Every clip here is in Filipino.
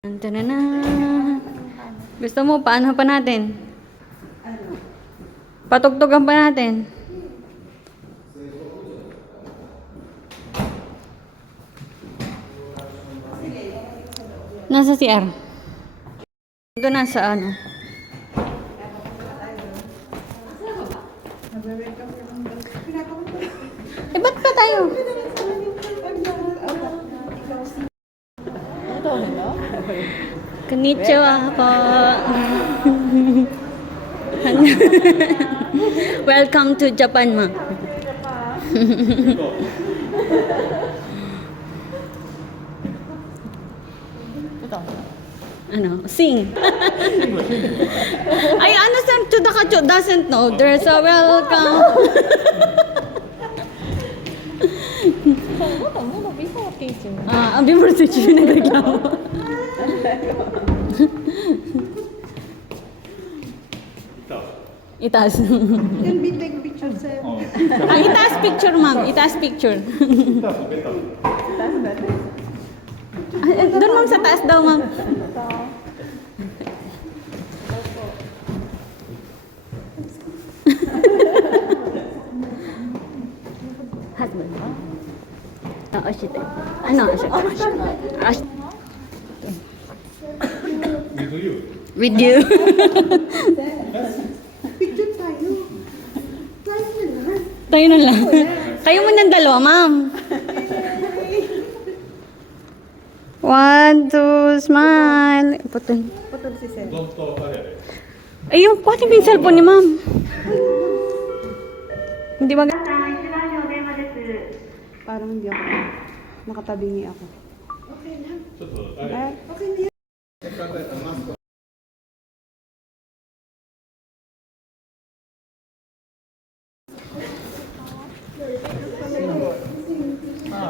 Tanana. Gusto mo, paano pa natin? Patugtugan pa natin. Nasa CR. Ito nasa ano. Eh, ba't pa tayo? Konnichiwa po. Welcome to Japan, ma. Ano? Sing. Ay, ano sir, to the kacho doesn't know. There's a welcome. Ang before teacher nagreklamo. Itaas. Can we take picture, sir? Itaas picture, ma'am. Itaas picture. Doon, ma'am, sa taas daw, ma'am. Husband. Oh, shit. Ano? With you. Picture tayo. Tayo na lang. Tayo na lang. Kayo muna ng dalawa, ma'am. 1, 2, smile. Putol. Putol si sir. Ay, yung kuha yung cellphone ni ma'am. Hindi mag... Parang hindi ako. Nakatabingi ako. Okay lang. Okay na.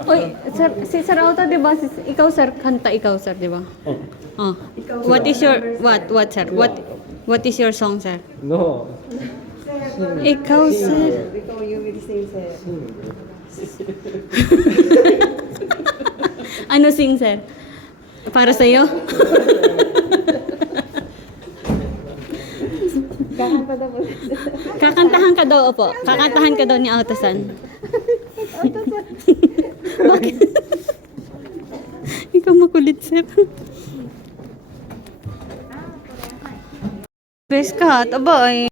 Oy, sir, si Sir Auto, di ba? Ikaw, sir, kanta ikaw, sir, di ba? Oh. What is your, what, sir? What is your song, sir? No. Ikaw, sir. Ikaw, you will sing, sir. Ano sing, sir? Para sa'yo? Kakanta daw po. Kakantahan ka daw, opo. Kakantahan ka daw ni Autosan. Bakit? Ikaw makulit, sir. Best ka, aba ay.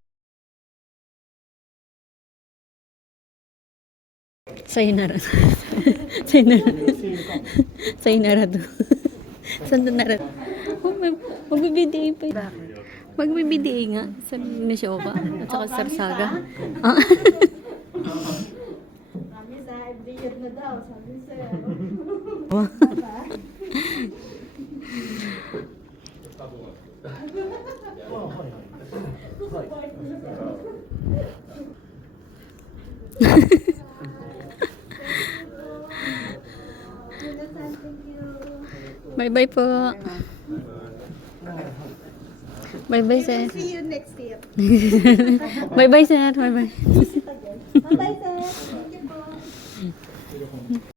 Sayonara. Sayonara. Sayonara to. Sayonara. Magbibidii pa. Bakit? Magbibidii nga. Sa Nishoka. At saka Sarsaga. Kami sa Ibdiyat na daw, sabi sir. Bye-bye po. Bye-bye, sir. See you next year. Bye-bye, sir. Bye-bye. Bye-bye, sir.